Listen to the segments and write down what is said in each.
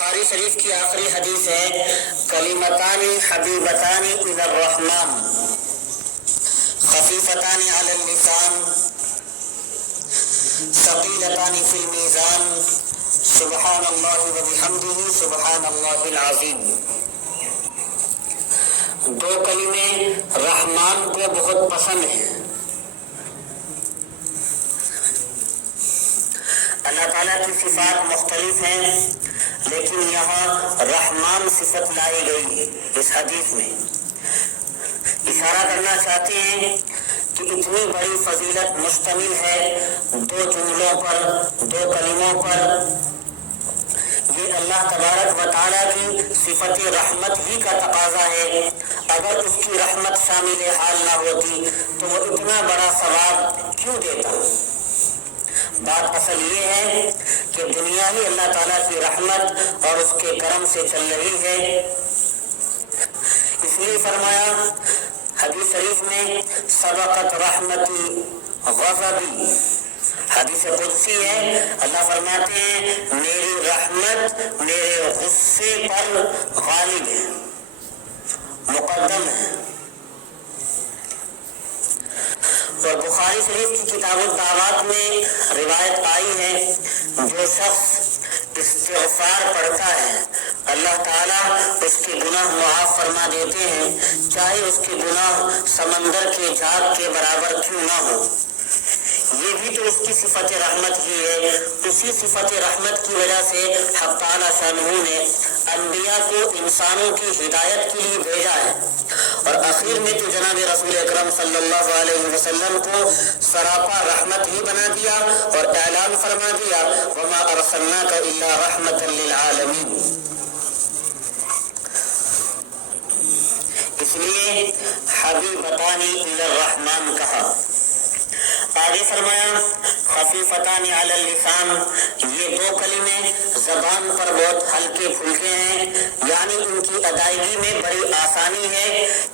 بخاری شریف کی آخری حدیث ہے کلمتان حبیبتان الی الرحمن خفیفتان علی اللسان ثقیلتان فی المیزان سبحان اللہ و بحمدہ سبحان اللہ العظیم۔ دو کلمے رحمان کو بہت پسند ہیں۔ اللہ تعالیٰ کی صفات مختلف ہیں، لیکن یہاں رحمان صفت لائی گئی ہے۔ اس حدیث میں اشارہ کرنا چاہتے ہیں کہ اتنی بڑی فضیلت مشتمل ہے دو جملوں پر، دو کلموں پر۔ یہ اللہ تبارک و تعالیٰ کی صفت رحمت ہی کا تقاضا ہے۔ اگر اس کی رحمت شامل حال نہ ہوتی تو وہ اتنا بڑا ثواب کیوں دیتا؟ بات اصل یہ ہے کہ دنیا ہی اللہ تعالیٰ کی رحمت اور اس کے کرم سے چل رہی ہے۔ اس لیے فرمایا حدیث شریف میں سبقت رحمتی غضبی، حدیث قدسی ہے، اللہ فرماتے ہیں میری رحمت میرے غصے پر غالب ہے، مقدم ہے۔ اور بخاری شریف کی کتاب الدعوات میں روایت آئی ہے جو شخص استغفار پڑھتا ہے اللہ تعالیٰ اس کے گناہ معاف فرما دیتے ہیں، چاہے اس کے گناہ سمندر کے جھاگ کے برابر کیوں نہ ہو۔ یہ بھی تو اس کی صفت رحمت ہی ہے۔ اسی صفت رحمت کی وجہ سے حق تعالیٰ شانہ نے انبیاء کو انسانوں کی ہدایت کے لیے بھیجا ہے، اور آخر میں تو جناب رسول اکرم صلی اللہ علیہ وسلم کو سراپا رحمت ہی بنا دیا اور اعلان فرما دیا وما ارسلناک الا رحمتا للعالمین۔ اس لیے حبیبتان الی الرحمن کہا۔ آگے فرمایا خفیفتان علی اللسان، یہ دو کلمے زبان پر بہت ہلکے پھلکے ہیں، یعنی ان کی ادائیگی میں بڑی آسانی ہے۔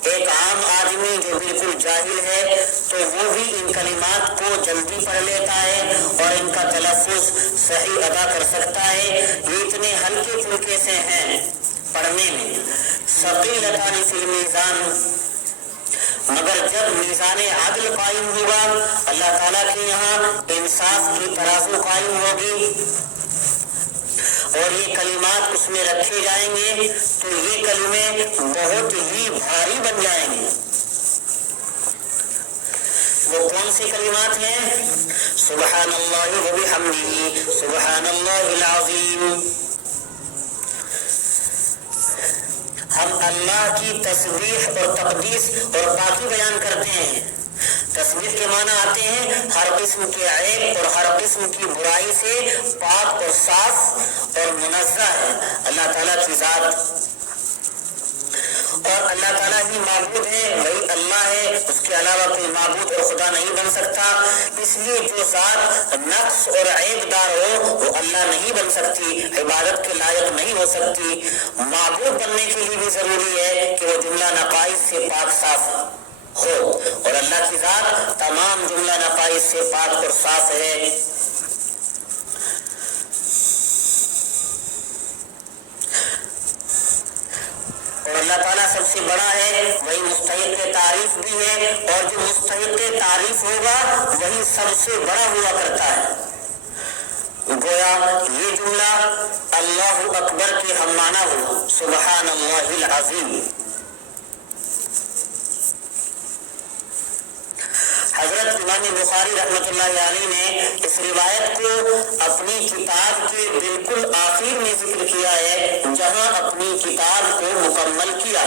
ایک عام آدمی جو بالکل جاہل ہے تو وہ بھی ان کلمات کو جلدی پڑھ لیتا ہے اور ان کا تلفظ صحیح ادا کر سکتا ہے۔ یہ اتنے ہلکے پھلکے سے ہیں پڑھنے میں۔ ثقیلتان فی المیزان، مگر جب میزان عدل قائم ہوگا، اللہ تعالیٰ کے یہاں انصاف کی ترازو قائم ہوگی اور یہ کلمات اس میں رکھے جائیں گے تو یہ کلمے بہت ہی بھاری بن جائیں گے۔ وہ کون سے کلمات ہیں؟ سبحان اللہ و بحمدہ سبحان اللہ العظیم۔ ہم اللہ کی تسبیح اور تقدیس اور پاکی بیان کرتے ہیں۔ تسبیح کے معنی آتے ہیں ہر قسم کے عیب اور ہر قسم کی برائی سے پاک اور صاف اور منزہ ہے اللہ تعالیٰ کی ذات، اور اللہ تعالیٰ ہی معبود ہے، وہی اللہ ہے، اس کے علاوہ کوئی معبود اور خدا نہیں بن سکتا۔ اس لیے جو ذات نقص اور عیب دار ہو وہ اللہ نہیں بن سکتی، عبادت کے لائق نہیں ہو سکتی۔ معبود بننے کے لیے بھی ضروری ہے کہ وہ جملہ نقائص سے پاک صاف ہو، اور اللہ کی ذات تمام جملہ نقائص سے پاک اور صاف ہے۔ اور اللہ تعالیٰ سب سے بڑا ہے، وہی مستحق تعریف بھی ہے، اور جو مستحق تعریف ہوگا وہی سب سے بڑا ہوا کرتا ہے۔ گویا یہ جملہ اللہ اکبر کے ہم معنی ہوا، سبحان اللہ العظیم۔ حضرت امام بخاری رحمۃ اللہ علیہ نے اس روایت کو اپنی کتاب کے بالکل آخر میں ذکر کیا ہے، جہاں اپنی کتاب کو مکمل کیا،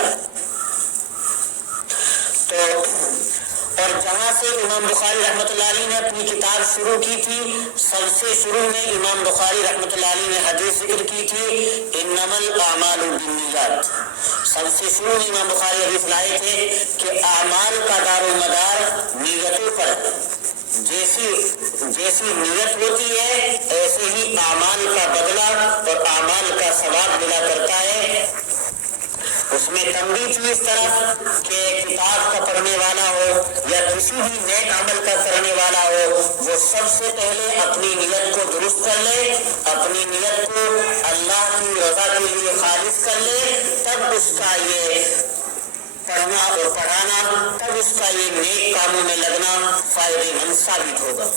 تو اور جہاں سے امام بخاری رحمۃ اللہ علیہ نے اپنی کتاب شروع کی تھی، سب سے شروع میں امام بخاری رحمۃ اللہ علیہ نے حدیث ذکر کی تھی انما الاعمال بالنیات۔ سب سے شروع میں امام بخاری حدیث لائے تھے کہ اعمال کا دار و مدار نیتوں پر، جیسی نیت ہوتی ہے ایسے ہی اعمال کا بدلہ اور اعمال کا ثواب ملا کرتا ہے۔ اس میں تنبیہ تھی اس طرف کہ کتاب کا پڑھنے والا ہو یا کسی بھی نیک عمل کا کرنے والا ہو، وہ سب سے پہلے اپنی نیت کو درست کر لے، اپنی نیت کو اللہ کی رضا کے لیے خالص کر لے، تب اس کا یہ پڑھنا اور پڑھانا، تب اس کا یہ نیک کاموں میں لگنا فائدے مند ثابت ہوگا۔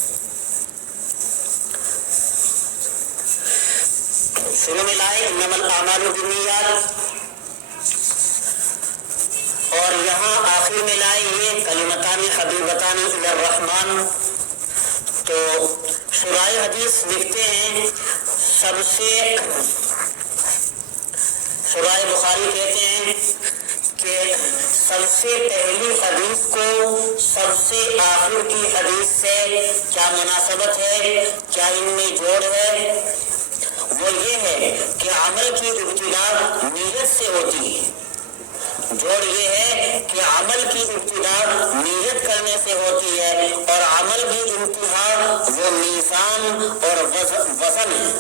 شروع میں لائے انما الاعمال بالنیات، اور یہاں آخر میں لائے یہ کلمتان حبیبتان الی الرحمن۔ تو شرائع حدیث لکھتے ہیں شرائع بخاری کہتے ہیں کہ سب سے پہلی حدیث کو سب سے آخر کی حدیث سے کیا مناسبت ہے، کیا ان میں جوڑ ہے؟ وہ یہ ہے کہ عمل کی ابتدا نیت سے ہوتی ہے۔ جوڑ یہ ہے کہ عمل کی ابتدا نیت کرنے سے ہوتی ہے، اور عمل کی انتہا وہ میزان اور وزن ہے۔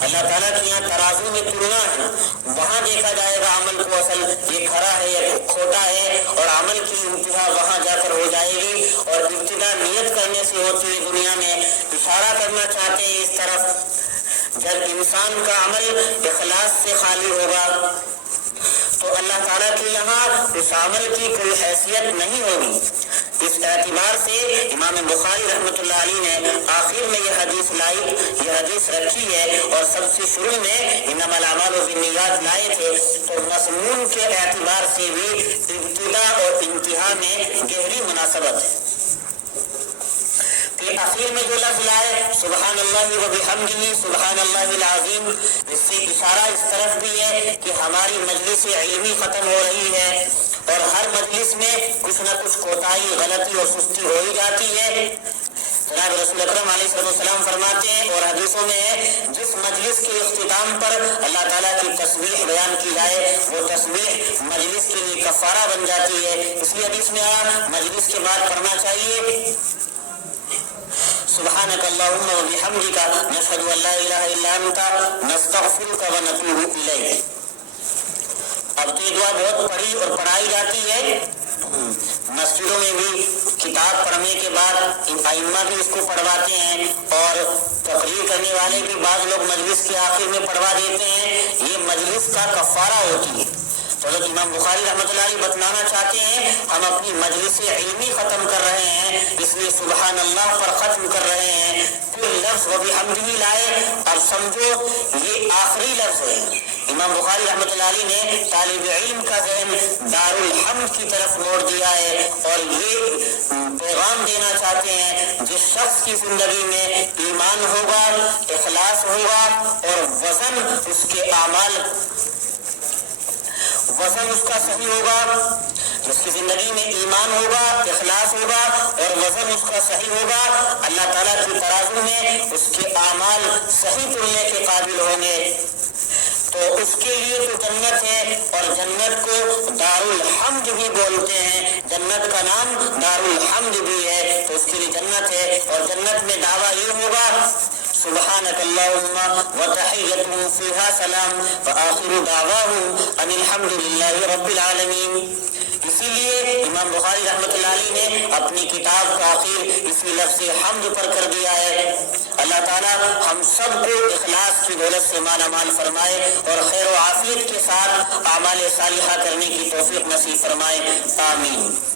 اللہ تعالیٰ کے یہاں ترازو میں تلنا ہے، وہاں دیکھا جائے گا عمل کو اصل یہ کھرا ہے یا کھوٹا ہے، اور عمل کی انتہا وہاں جا کر ہو جائے گی۔ اور ابتدا نیت کرنے سے ہوتی ہے۔ دنیا میں اشارہ کرنا چاہتے ہیں اس طرف، جب انسان کا عمل اخلاص سے خالی ہوگا تو اللہ تعالیٰ کے یہاں اس عمل کی کوئی حیثیت نہیں ہوگی۔ اس اعتبار سے امام بخاری رحمۃ اللہ علیہ نے آخر میں یہ حدیث لائی، یہ حدیث رکھی ہے، اور سب سے شروع میں انما الاعمال بالنیات لائے تھے، تو مضمون کے اعتبار سے بھی ابتدا اور انتہا میں گہری مناسبت ہے۔ پھر آخر میں جو لفظ لائے سبحان اللہ و بحمدہ سبحان اللہ العظیم، اس سے اشارہ اس طرف بھی ہے کہ ہماری مجلس علمی ختم ہو رہی ہے، اور ہر مجلس میں کچھ نہ کچھ کوتاہی، غلطی اور سستی ہو ہی جاتی ہے۔ جناب رسول اکرم علیہ السلام فرماتے ہیں اور حدیثوں میں ہے، جس مجلس کے اختتام پر اللہ تعالیٰ کی تسبیح بیان کی جائے، وہ تسبیح مجلس کے لیے کفارہ بن جاتی ہے۔ اس لیے حدیث میں آیا مجلس کے بعد پڑھنا چاہیے سبحانک اللہم و بحمدک نشہد ان لا الہ الا انت نستغفرک و نتوب الیک۔ اب تو یہ دعا بہت پڑھی اور پڑھائی جاتی ہے، مسجدوں میں بھی کتاب پڑھنے کے بعد ائمہ بھی اس کو پڑھواتے ہیں، اور تقریر کرنے والے بھی بعض لوگ مجلس کے آخر میں پڑھوا دیتے ہیں۔ یہ مجلس کا کفارہ ہوتی ہے۔ حضرت امام بخاری رحمۃ اللہ علیہ بتلانا چاہتے ہیں ہم اپنی مجلس علمی ختم کر رہے ہیں، اس لیے سبحان اللہ پر ختم کر رہے ہیں۔ پھر لفظ و بحمدہ لائے، اب سمجھو یہ آخری لفظ ہے۔ امام بخاری رحمۃ اللہ علیہ نے طالب علم کا ذہن دارالحمد کی طرف موڑ دیا ہے، اور یہ پیغام دینا چاہتے ہیں جس شخص کی زندگی میں ایمان ہوگا، اخلاص ہوگا، اور وزن اس کا صحیح ہوگا، جس کی زندگی میں ایمان ہوگا، اخلاص ہوگا، اور وزن اس کا صحیح ہوگا، اللہ تعالیٰ کی ترازو میں اس کے اعمال صحیح تلنے کے قابل ہوں گے، تو اس کے لیے تو جنت ہے، اور جنت کو دارالحمد بھی بولتے ہیں، جنت کا نام دارالحمد بھی ہے، تو اس کے لیے جنت ہے۔ اور جنت میں دعویٰ یہ ہوگا سبحانک اللہم وتحیتہم فیہا سلام وآخر دعواہم ان الحمد للہ رب العالمین۔ اسی لیے امام بخاری رحمۃ اللہ علیہ نے اپنی کتاب کا آخر اسی لفظ حمد پر کر دیا ہے۔ اللہ تعالیٰ ہم سب کو اخلاص کی دولت سے مالا مال فرمائے، اور خیر و عافیت کے ساتھ اعمال صالحہ کرنے کی توفیق نصیب فرمائے، آمین۔